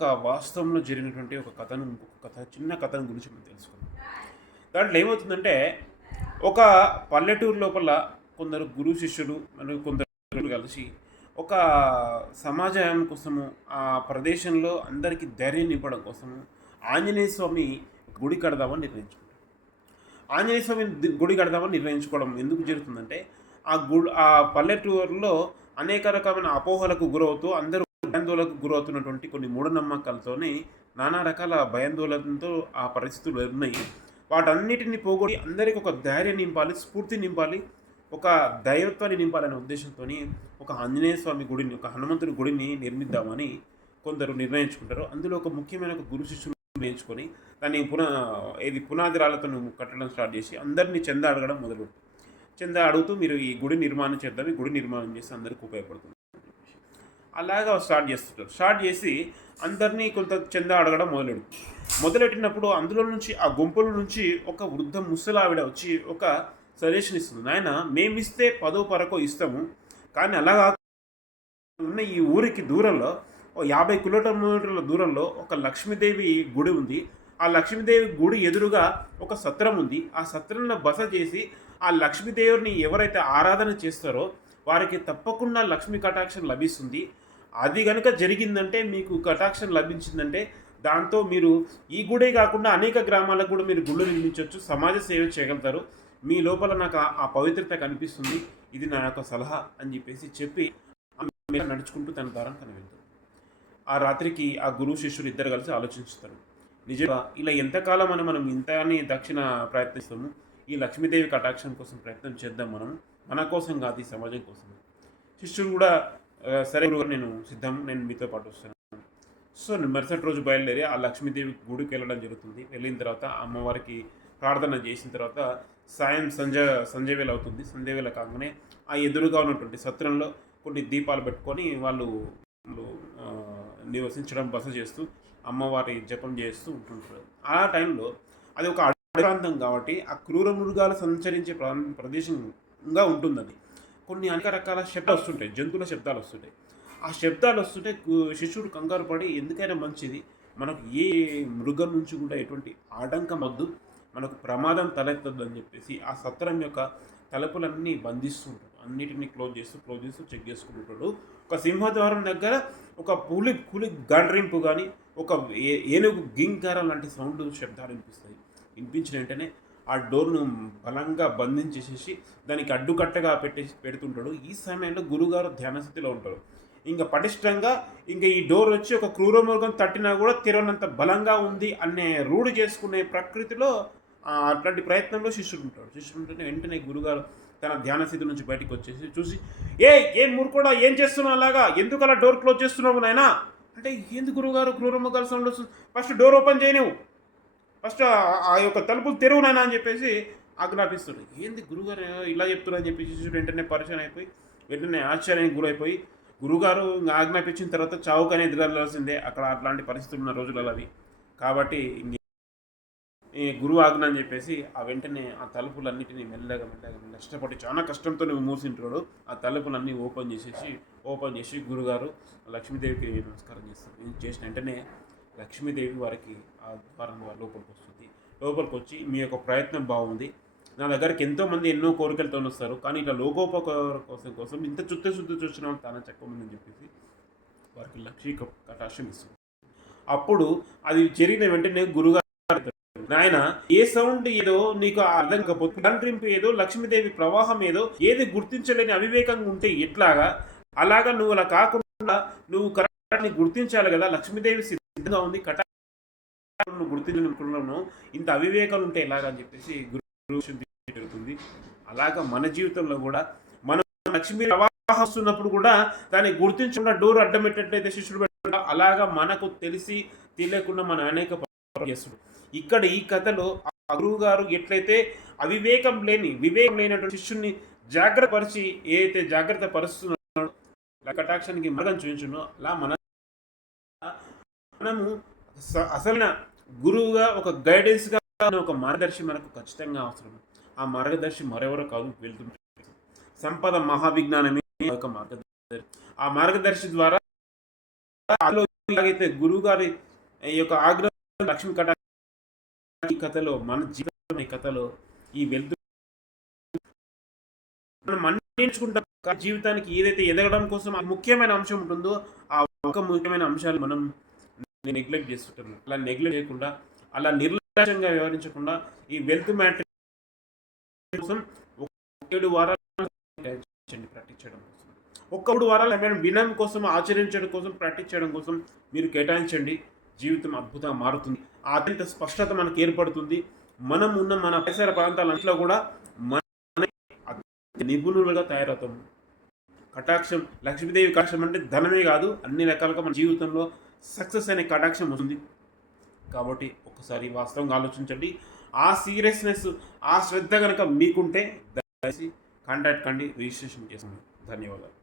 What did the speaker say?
ఒక వాస్తవంలో జరిగినటువంటి ఒక కథను చిన్న కథను గురించి మనం తెలుసుకుందాం. దాంట్లో ఏమవుతుందంటే ఒక పల్లెటూరు లోపల కొందరు గురు శిష్యులు మరియు కొందరు కలిసి ఒక సమాజం కోసము ఆ ప్రదేశంలో అందరికీ ధైర్యం నింపడం కోసము ఆంజనేయ స్వామి గుడి కడదామని నిర్ణయించుకుంటారు. ఆంజనేయ స్వామి గుడి కడదామని నిర్ణయించుకోవడం ఎందుకు జరుగుతుందంటే ఆ పల్లెటూరులో అనేక రకమైన అపోహలకు గురవుతూ అందరూ భయాందోళనకు గురవుతున్నటువంటి కొన్ని మూఢనమ్మకాలతోనే నానా రకాల భయాందోళనతో ఆ పరిస్థితులు ఉన్నాయి. వాటన్నిటిని పోగొట్టి అందరికీ ఒక ధైర్యం నింపాలి, స్ఫూర్తి నింపాలి, ఒక దైవత్వాన్ని నింపాలనే ఉద్దేశంతో ఒక ఆంజనేయ స్వామి గుడిని, ఒక హనుమంతుడి గుడిని నిర్మిద్దామని కొందరు నిర్ణయించుకుంటారు. అందులో ఒక ముఖ్యమైన ఒక గురు శిష్యులు నిర్ణయించుకొని దాన్ని పునాది రాళ్లతో కట్టడం స్టార్ట్ చేసి అందరినీ చందా అడగడం మొదలుపెట్టారు. చందా అడుగుతూ మీరు ఈ గుడి నిర్మాణం చేద్దాం, ఈ గుడి నిర్మాణం చేసి అందరికీ ఉపయోగపడుతుంది అలాగా స్టార్ట్ చేసి అందరినీ కొంత చందా అడగడం మొదలెట్టినప్పుడు అందులో నుంచి ఆ గుంపుల నుంచి ఒక వృద్ధ ముసలావిడ వచ్చి ఒక సజెషన్ ఇస్తుంది. నాయన మేమిస్తే 10 పరకో ఇస్తాము, కానీ అలాగా ఉన్న ఈ ఊరికి దూరంలో 50 కిలోమీటర్ల దూరంలో ఒక లక్ష్మీదేవి గుడి ఉంది. ఆ లక్ష్మీదేవి గుడి ఎదురుగా ఒక సత్రం ఉంది. ఆ సత్రంలో బస చేసి ఆ లక్ష్మీదేవిని ఎవరైతే ఆరాధన చేస్తారో వారికి తప్పకుండా లక్ష్మీ కటాక్షం లభిస్తుంది. అది కనుక జరిగిందంటే, మీకు కటాక్షం లభించిందంటే దాంతో మీరు ఈ గుడే కాకుండా అనేక గ్రామాలకు కూడా మీరు గుళ్ళు నిర్మించవచ్చు, సమాజ సేవ చేయగలుగుతారు. మీ లోపల నాకు ఆ పవిత్రత కనిపిస్తుంది, ఇది నా యొక్క సలహా అని చెప్పి నడుచుకుంటూ తన దారం తను వెళ్తారు. ఆ రాత్రికి ఆ గురువు శిష్యులు ఇద్దరు కలిసి ఆలోచిస్తారు. నిజంగా ఇలా ఎంతకాలం అని మనం ఇంతని దక్షిణ ప్రయత్నిస్తాము, ఈ లక్ష్మీదేవి కటాక్షం కోసం ప్రయత్నం చేద్దాం, మన కోసం కాదు, ఈ సమాజం కోసం. శిష్యులు కూడా సరే నేను సిద్ధం, నేను మీతో పాటు వస్తాను. సో మరుసటి రోజు బయలుదేరి ఆ లక్ష్మీదేవి గుడికి వెళ్ళడం జరుగుతుంది. వెళ్ళిన తర్వాత అమ్మవారికి ప్రార్థన చేసిన తర్వాత సాయం సంజయ్ వేళ అవుతుంది. సంజయ్ వేళ కాగానే ఆ ఎదురుగా ఉన్నటువంటి సత్రంలో కొన్ని దీపాలు పెట్టుకొని వాళ్ళు నివసించడం, బస చేస్తూ అమ్మవారి జపం చేస్తూ ఉంటుంటారు. ఆ టైంలో అది ఒక అడవి ప్రాంతం కాబట్టి ఆ క్రూర మృగాలు సంచరించే ప్రదేశంగా ఉంటుంది. అది కొన్ని అనేక రకాల శబ్దాలు వస్తుంటాయి, జంతువుల శబ్దాలు వస్తుంటాయి. ఆ శబ్దాలు వస్తుంటే శిష్యుడు కంగారు పడి, ఎందుకైనా మంచిది, మనకు ఏ మృగం నుంచి కూడా ఎటువంటి ఆటంకం వద్దు, మనకు ప్రమాదం తలెత్తద్దు అని చెప్పేసి ఆ సత్రం యొక్క తలుపులన్నీ బంధిస్తూ ఉంటాడు. అన్నిటినీ క్లోజ్ చేస్తూ చెక్ చేసుకుంటుంటాడు. ఒక సింహద్వారం దగ్గర ఒక పులి గండ్రింపు కానీ, ఒక ఏనుగు గింకారం లాంటి సౌండ్ శబ్దాలు వినిపించిన వెంటనే ఆ డోర్ను బలంగా బంధించేసేసి దానికి అడ్డుకట్టగా పెడుతుంటాడు. ఈ సమయంలో గురుగారు ధ్యానస్థితిలో ఉంటాడు. ఇంకా పటిష్టంగా ఈ డోర్ వచ్చి ఒక క్రూరమృగం తట్టినా కూడా తెరవనంత బలంగా ఉంది అనే రూఢి చేసుకునే ప్రకృతిలో అట్లాంటి ప్రయత్నంలో శిష్యుడు ఉంటే వెంటనే గురుగారు తన ధ్యాన స్థితి నుంచి బయటకు వచ్చేసి చూసి, ఏం మూర్ఖుడా, ఏం చేస్తున్నావు, అలాగా ఎందుకు అలా డోర్ క్లోజ్ చేస్తున్నావు నాయనా అంటే, ఏంది గురుగారు క్రూరమృగాల సౌండ్ వస్తుంది, ఫస్ట్ డోర్ ఓపెన్ చేయనివ్వు, ఫస్ట్ ఆ యొక్క తలుపులు తెరువునైనా అని చెప్పేసి ఆజ్ఞాపిస్తాడు. ఏంది గురుగారు ఇలా చెప్తున్నా అని చెప్పి శిష్యుడు వెంటనే పరిచయం అయిపోయి వెంటనే ఆశ్చర్యానికి గురైపోయి, గురుగారు ఆజ్ఞాపించిన తర్వాత చావుకనే ఎదురవలసిందే, అక్కడ అట్లాంటి పరిస్థితులు ఉన్న రోజులలో అవి కాబట్టి గురువు ఆజ్ఞ అని చెప్పేసి ఆ వెంటనే ఆ తలుపులన్నిటినీ మెల్లగా కష్టపడి చాలా కష్టంతో మూసింటాడు. ఆ తలుపులన్నీ ఓపెన్ చేసి గురుగారు లక్ష్మీదేవికి నమస్కారం చేస్తారు. చేసిన వెంటనే లక్ష్మీదేవి వారికి ఆ ద్వారం లోపలికి వస్తుంది. లోపలికి వచ్చి, మీ యొక్క ప్రయత్నం బాగుంది, నా దగ్గరికి ఎంతోమంది ఎన్నో కోరికలతో వస్తారు, కానీ ఇట్లా లోకోపకారం కోసం ఇంత శుద్ధి చూసినాం తాను చెప్పమని చెప్పేసి వారికి లక్ష్మీ కటాక్షం ఇస్తుంది. అప్పుడు అది జరిగిన వెంటనే గురుగారు, నాయన ఏ సౌండ్ ఏదో నీకు అర్థం కాకపోతే, గండ్రింపు ఏదో, లక్ష్మీదేవి ప్రవాహం ఏదో, ఏది గుర్తించలేని అవివేకంగా ఉంటే ఎట్లాగా, అలాగా నువ్వు అలా కాకుండా నువ్వు కరెక్ట్ని గుర్తించాలి కదా, లక్ష్మీదేవి సిద్ధంగా ఉంది, కటాక్షం గుర్తించనుకున్నాను, ఇంత అవివేకాలు ఉంటే ఎలాగా అని చెప్పేసి గురువు జరుగుతుంది. అలాగా మన జీవితంలో కూడా మనం లక్ష్మీ ప్రవాహం వస్తున్నప్పుడు కూడా దాన్ని గుర్తించకుండా డోర్ అడ్డం పెట్టినట్లయితే శిష్యుడు పెట్టాడు, అలాగా మనకు తెలియకుండా మనం అనేక చేస్తున్నాడు. ఇక్కడ ఈ కథలో ఆ గురువు గారు ఎట్లయితే వివేకం లేనటువంటి శిష్యుని జాగ్రత్తపరిచి ఏదైతే జాగ్రత్త పరుస్తున్నాడో, కటాక్షానికి మార్గం చూపించునో, అలా మనము అసలైన గురువుగా, ఒక గైడెన్స్గా, ఒక మార్గదర్శి మనకు ఖచ్చితంగా అవసరం. ఆ మార్గదర్శి మరెవరో కాదు, వెళ్తుంటే సంపద మహావిజ్ఞానమే ఒక మార్గదర్శి. ఆ మార్గదర్శి ద్వారా ఎలాగైతే గురువు గారి ఈ యొక్క ఆగ్రహం లక్ష్మి కటాక్ష ఈ కథలో మన జీవితం ఈ కథలో ఈ వెళ్తూ మనం అన్ని నేర్చుకుంటాం. జీవితానికి ఏదైతే ఎదగడం కోసం ఆ ముఖ్యమైన అంశం ఉంటుందో ఆ ఒక ముఖ్యమైన అంశాలు మనం నెగ్లెక్ట్ చేస్తుంటాం. అలా నెగ్లెక్ట్ చేయకుండా, అలా నిర్లక్ష్యంగా వ్యవహరించకుండా ఈ వెల్త్ మ్యాట్రిక్స్ కోసం 7 వారాలు ప్రాక్టీస్ చేయడం కోసం, ఒక 3 వారాలు వినడం కోసం, ఆచరించడం కోసం, ప్రాక్టీస్ చేయడం కోసం మీరు కేటాయించండి. జీవితం అద్భుతంగా మారుతుంది. అత్యంత స్పష్టత మనకు ఏర్పడుతుంది. మనం ఉన్న మన పరిసర ప్రాంతాలంట్లో కూడా మన నిపుణులుగా తయారవుతాం. కటాక్షం, లక్ష్మీదేవి కటాక్షం అంటే ధనమే కాదు, అన్ని రకాలుగా మన జీవితంలో సక్సెస్ అనే కటాక్షం వస్తుంది. కాబట్టి ఒకసారి వాస్తవంగా ఆలోచించండి. ఆ సీరియస్నెస్, ఆ శ్రద్ధ కనుక మీకుంటే దయచేసి కాంటాక్ట్ కండి, రిజిస్ట్రేషన్ చేసుకోండి. ధన్యవాదాలు.